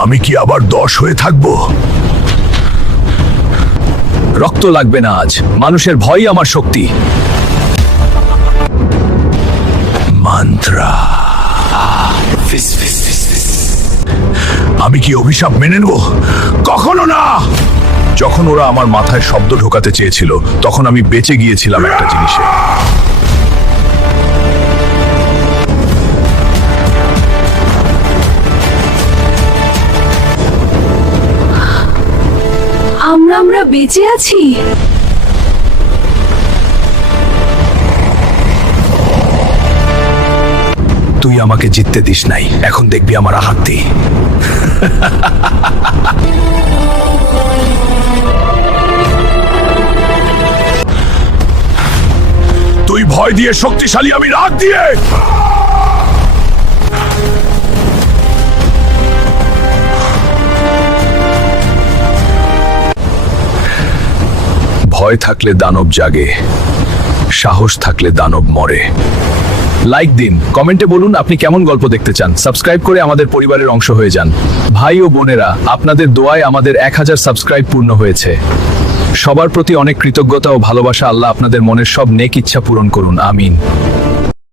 আমি কি আবার দশ হয়ে থাকব? রক্ত লাগবে না আজ। মানুষের ভয়ই আমার শক্তি। মন্ত্রা। আমি কি অভিশাপ মেনে নেব? কখনো না! যখন ওরা আমার মাথায় শব্দ ঢোকাতে চেয়েছিল, তখন আমি বেঁচে গিয়েছিলাম একটা জিনিসে। আমরা বেঁচে আছি। তুই আমাকে জিততে দিস নাই। এখন দেখবি আমার আহাত্তি তুই ভয় দিয়ে শক্তিশালী, আমি রাগ দিয়ে ভয় থাকলে দানব জাগে, সাহস থাকলে দানব মরে। লাইক দিন কমেন্টে বলুন আপনি কেমন গল্প দেখতে চান। সাবস্ক্রাইব করে আমাদের পরিবারের অংশ হয়ে যান। ভাই ও বোনেরা, আপনাদের দোয়ায় আমাদের এক হাজার সাবস্ক্রাইব পূর্ণ হয়েছে। সবার প্রতি অনেক কৃতজ্ঞতা ও ভালোবাসা আল্লাহ আপনাদের মনের সব নেক ইচ্ছা পূরণ করুন। আমিন।